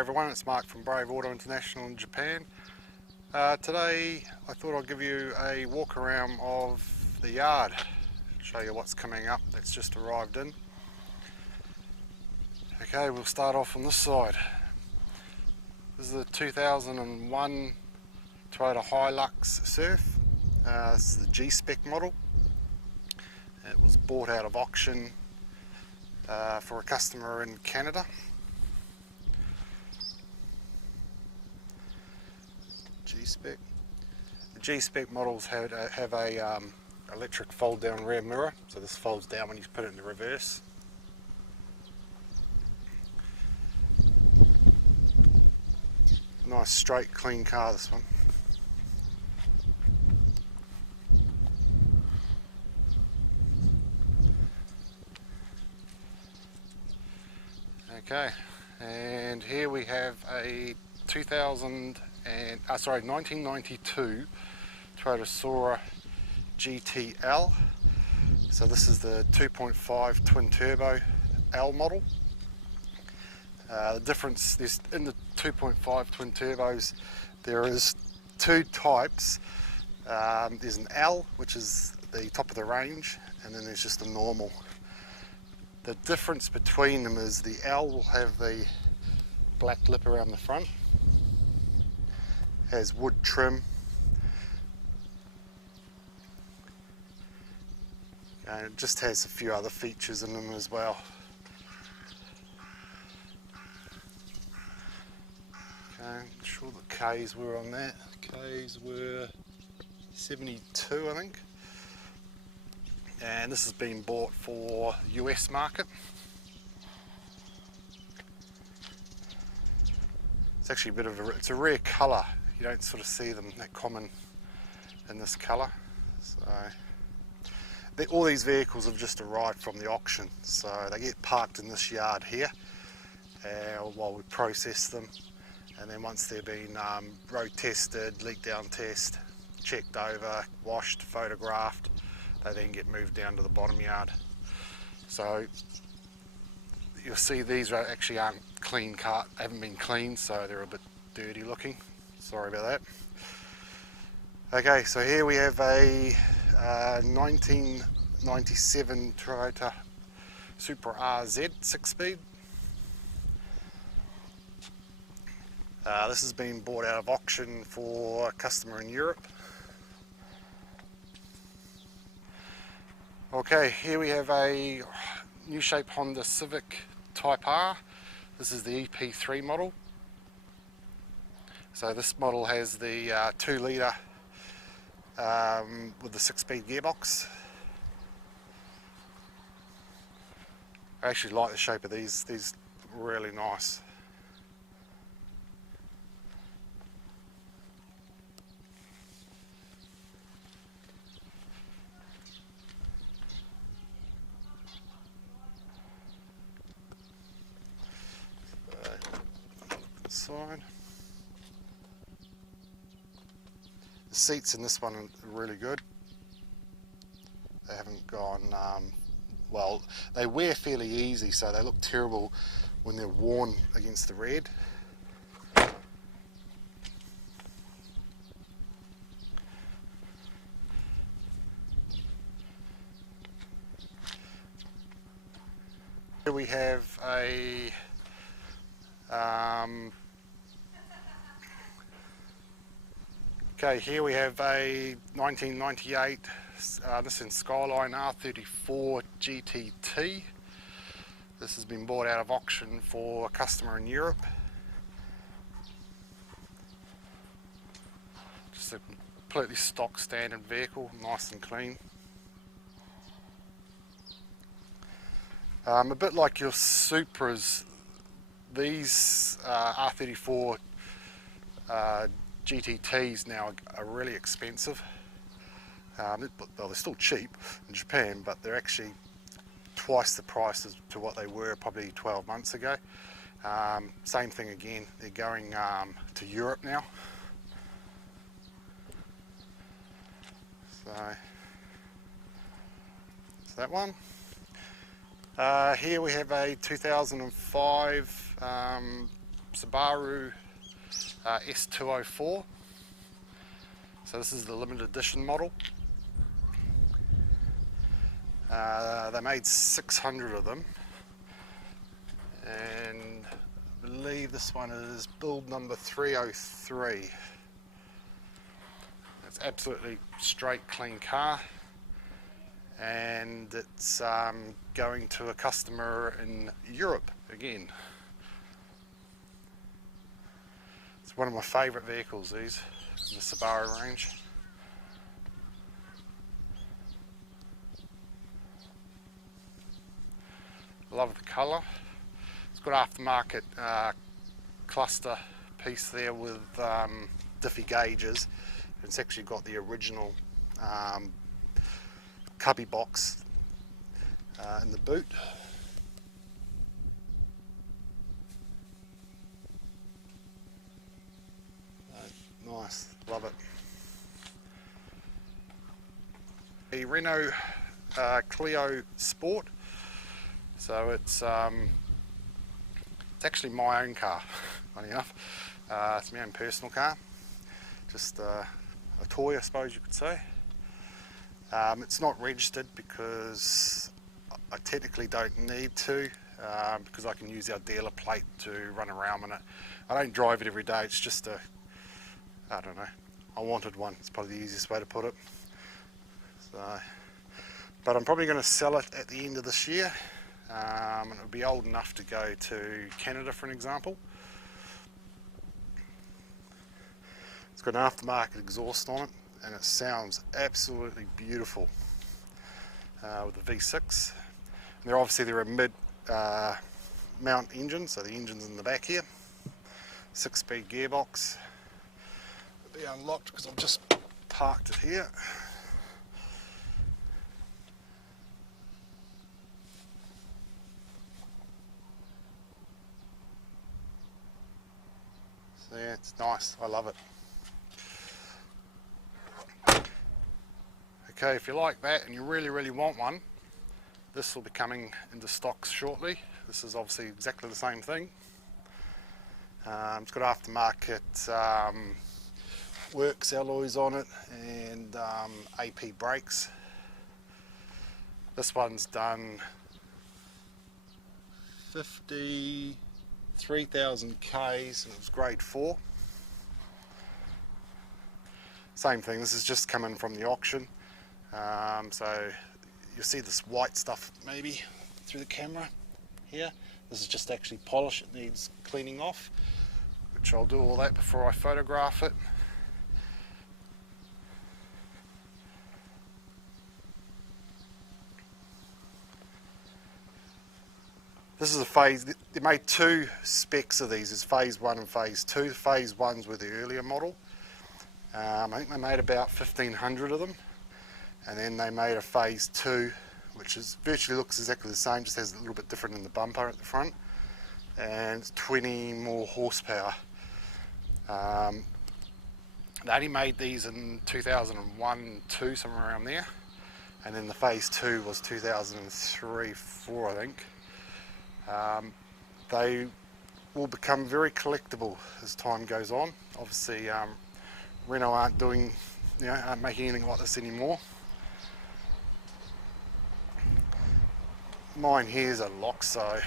Hi everyone, it's Mark from Brave Auto International in Japan. Today I thought I'd give you a walk around of the yard, show you what's coming up that's just arrived in. Okay, we'll start off on this side. This is a 2001 Toyota Hilux Surf. This is the G-Spec model. It was bought out of auction for a customer in Canada. G-Spec. The G-Spec models have a electric fold down rear mirror, so this folds down when you put it into reverse. Nice straight clean car, this one. Okay, and here we have a 1992 Toyota Sora GTL. So this is the 2.5 twin turbo L model. The difference is in the 2.5 twin turbos there is two types. There's an L, which is the top of the range, and then there's just a normal. The difference between them is the L will have the black lip around the front, has wood trim, and it just has a few other features in them as well. Okay, I'm sure the K's were on that. K's were 72, I think. And this has been bought for US market. It's actually a bit of it's a rare colour. You don't sort of see them that common in this colour. So all these vehicles have just arrived from the auction, so they get parked in this yard here while we process them, and then once they've been road tested, leak down test, checked over, washed, photographed, they then get moved down to the bottom yard. So you'll see these actually aren't clean cut, haven't been cleaned, so they're a bit dirty looking. Sorry about that. Okay, so here we have a 1997 Toyota Supra RZ 6-speed. This has been bought out of auction for a customer in Europe. Okay, here we have a new shape Honda Civic Type R. This is the EP3 model. So this model has the 2 litre with the 6-speed gearbox. I actually like the shape of these are really nice. Side. The seats in this one are really good. They haven't gone, well, they wear fairly easy, so they look terrible when they're worn against the red. Here we have a okay, here we have a 1998 Nissan Skyline R34 GTT. This has been bought out of auction for a customer in Europe. Just a completely stock standard vehicle, nice and clean. A bit like your Supras, these R34 GTTs now are really expensive. Well, they're still cheap in Japan, but they're actually twice the price as to what they were probably 12 months ago. Same thing again, they're going to Europe now. So that's that one. Here we have a 2005 Subaru S204. So this is the limited edition model. They made 600 of them, and I believe this one is build number 303. It's absolutely straight, clean car, and it's going to a customer in Europe again. It's one of my favourite vehicles, these, in the Subaru range. Love the colour. It's got aftermarket cluster piece there with diffy gauges. It's actually got the original cubby box in the boot. Nice, love it. The Renault Clio Sport. So it's actually my own car, funny enough. It's my own personal car, just a toy, I suppose you could say. It's not registered because I technically don't need to, because I can use our dealer plate to run around in it. I don't drive it every day, it's just I don't know, I wanted one, it's probably the easiest way to put it. So, but I'm probably going to sell it at the end of this year. And it'll be old enough to go to Canada, for an example. It's got an aftermarket exhaust on it, and it sounds absolutely beautiful with the V6. And they're a mid mount engine, so the engine's in the back here. 6-speed gearbox. It'll be unlocked because I've just parked it here. Yeah, it's nice, I love it. Okay, if you like that and you really want one, this will be coming into stock shortly. This is obviously exactly the same thing. It's got aftermarket works alloys on it and AP brakes. This one's done 53,000 Ks and it was grade 4. Same thing, this is just coming from the auction. So you'll see this white stuff maybe through the camera here. This is just actually polish, it needs cleaning off, which I'll do all that before I photograph it. This is a phase, they made 2 specs of these, it's phase 1 and phase 2. Phase 1's with the earlier model. I think they made about 1,500 of them. And then they made a phase 2, which is virtually looks exactly the same, just has a little bit different in the bumper at the front. And it's 20 more horsepower. They only made these in 2001, 2, somewhere around there. And then the phase 2 was 2003, 4 I think. They will become very collectible as time goes on. Obviously, Renault aren't making anything like this anymore. Mine here is a lock, so I'll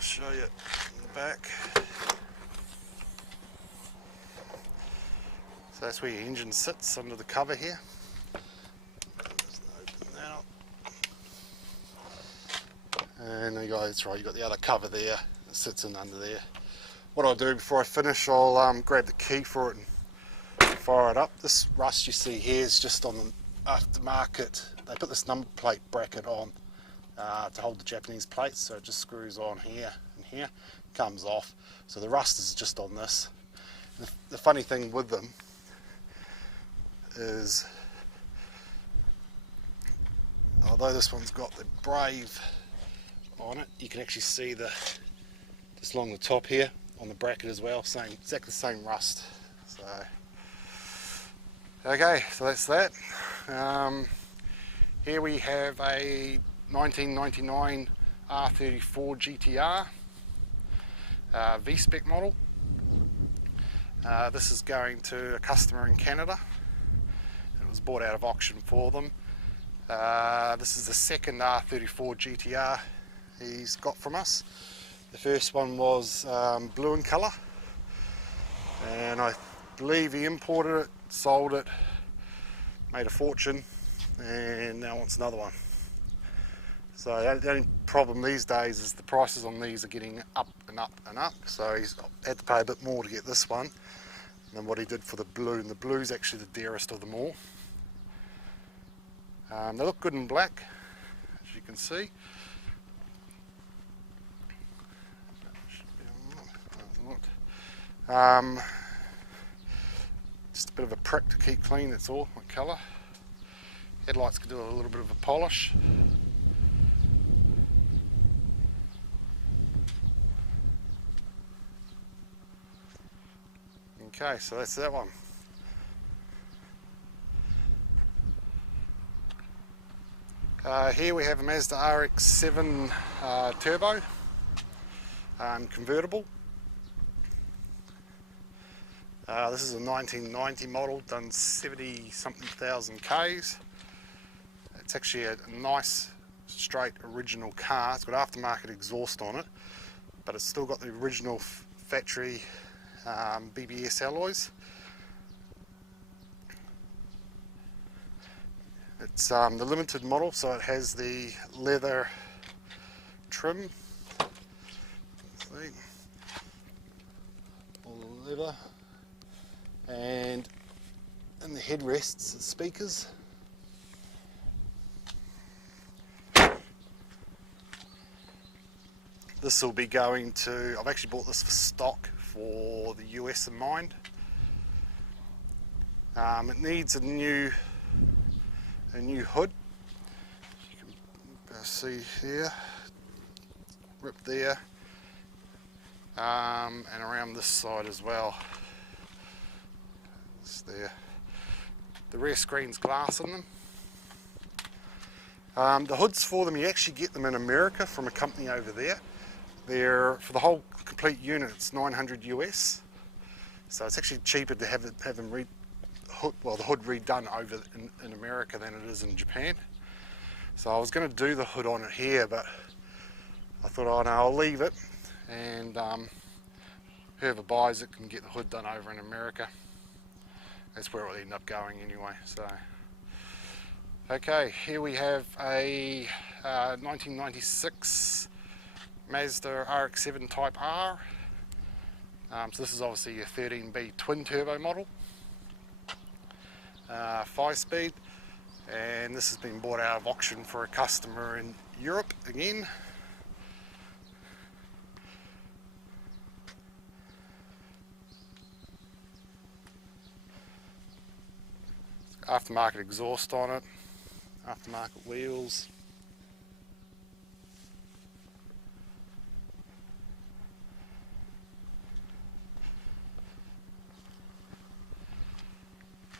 show you in the back. So that's where your engine sits, under the cover here. Just open that up. And there you go, that's right, you've got the other cover there that sits in under there. What I'll do before I finish, I'll grab the key for it and fire it up. This rust you see here is just on the aftermarket. They put this number plate bracket on to hold the Japanese plates, so it just screws on here and here, comes off. So the rust is just on this. And the funny thing with them is, although this one's got the Brave on it, you can actually see just along the top here on the bracket as well, exactly the same rust. So okay, so that's that. Here we have a 1999 R34 GTR. V-spec model. This is going to a customer in Canada. It was bought out of auction for them. This is the second R34 GTR he's got from us. The first one was blue in colour, and I believe he imported it, sold it, made a fortune, and now wants another one. So the only problem these days is the prices on these are getting up and up and up, so he's had to pay a bit more to get this one than what he did for the blue, and the blue's actually the dearest of them all. They look good in black, as you can see. Just a bit of a prick to keep clean, that's all, what colour. Headlights could do a little bit of a polish. Okay, so that's that one. Here we have a Mazda RX-7 turbo, convertible. This is a 1990 model, done 70 something thousand Ks. It's actually a nice, straight, original car. It's got aftermarket exhaust on it, but it's still got the original factory BBS alloys. It's the limited model, so it has the leather trim. See, all the leather, and in the headrests, the speakers. This will be going to, I've actually bought this for stock for the US in mind. It needs a new hood. You can see here, ripped there, and around this side as well. It's there. The rear screen's glass in them. The hoods for them, you actually get them in America from a company over there. They're, for the whole complete unit, it's $900 US. So it's actually cheaper to have them the hood redone over in America than it is in Japan. So I was going to do the hood on it here, but I thought, oh no, I'll leave it, and whoever buys it can get the hood done over in America. That's where it'll end up going anyway. So, okay, here we have a 1996 Mazda RX-7 Type R. So this is obviously a 13B twin turbo model, 5-speed, and this has been bought out of auction for a customer in Europe again. Aftermarket exhaust on it, aftermarket wheels.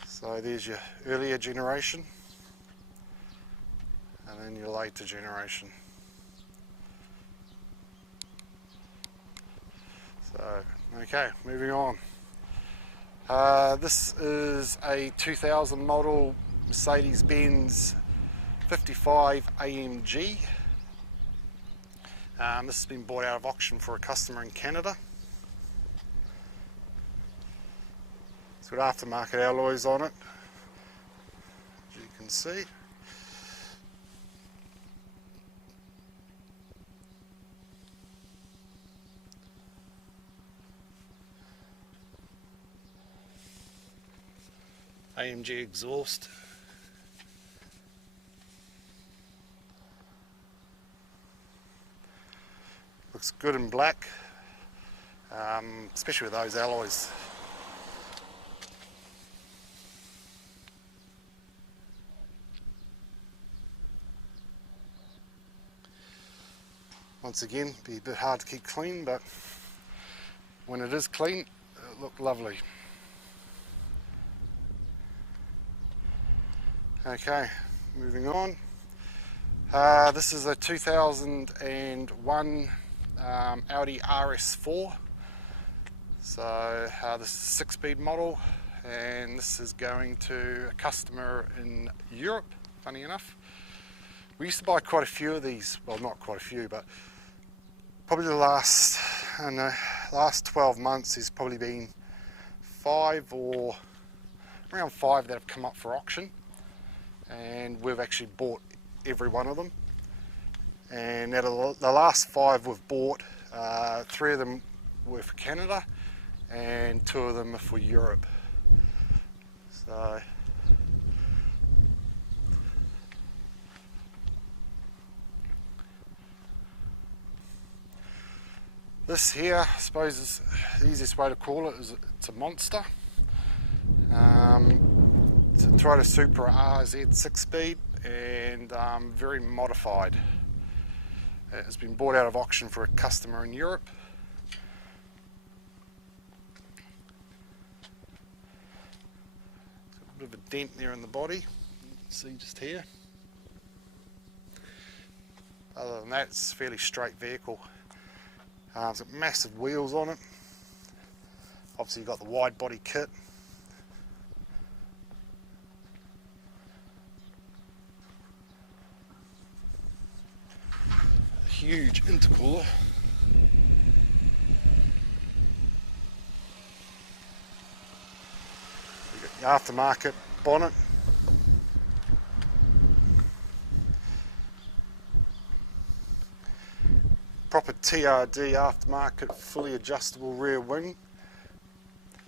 So there's your earlier generation, and then your later generation. So, okay, moving on. This is a 2000 model Mercedes-Benz 55 AMG. This has been bought out of auction for a customer in Canada. It's got aftermarket alloys on it, as you can see. AMG exhaust. Looks good in black, especially with those alloys. Once again, be a bit hard to keep clean, but when it is clean, it looks lovely. Okay, moving on. This is a 2001 Audi RS4. So this is a 6-speed model, and this is going to a customer in Europe, funny enough. We used to buy quite a few of these, well, not quite a few, but probably the last 12 months there's probably been around five that have come up for auction, and we've actually bought every one of them. And out of the last 5 we've bought, 3 of them were for Canada and 2 of them are for Europe. So this here, I suppose, is the easiest way to call it. It's a monster. It's a Toyota Supra RZ 6-speed and very modified. It's been bought out of auction for a customer in Europe. A bit of a dent there in the body, you can see just here. Other than that, it's a fairly straight vehicle. It's got massive wheels on it. Obviously you've got the wide body kit. A huge intercooler. You've got the aftermarket bonnet. Proper TRD aftermarket fully adjustable rear wing.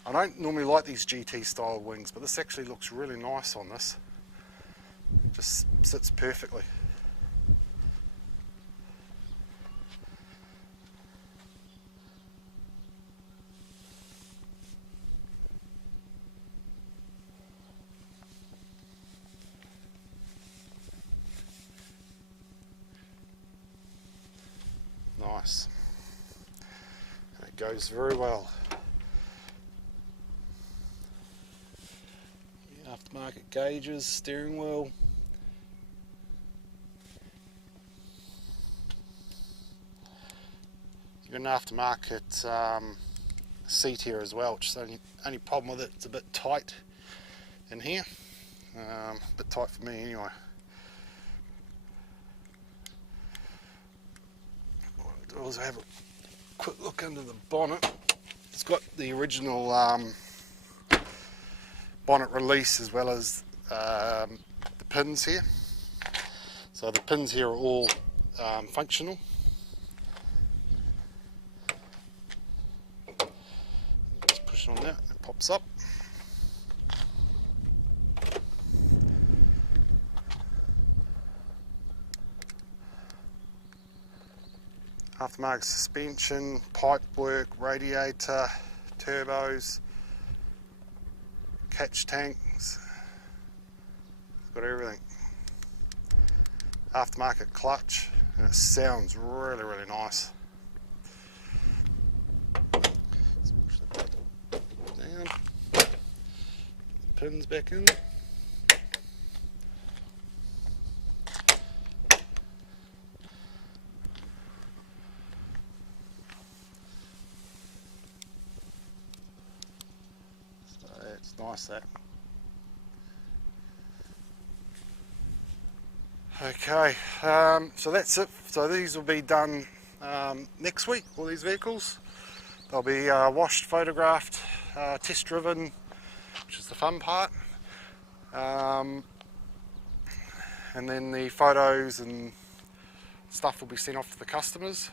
I don't normally like these GT style wings, but this actually looks really nice on this. It just sits perfectly. Nice. And it goes very well. Aftermarket gauges, steering wheel. You've got an aftermarket seat here as well, which is the only problem with it, it's a bit tight in here. A bit tight for me anyway. I'll also have a quick look under the bonnet. It's got the original bonnet release as well as the pins here. So the pins here are all functional. Just push on that, it pops up. Aftermarket suspension, pipe work, radiator, turbos, catch tanks, it's got everything. Aftermarket clutch, and it sounds really, really nice. Let's push that down, pins back in. It's nice that. Okay, so that's it. So these will be done next week, all these vehicles. They'll be washed, photographed, test driven, which is the fun part. And then the photos and stuff will be sent off to the customers.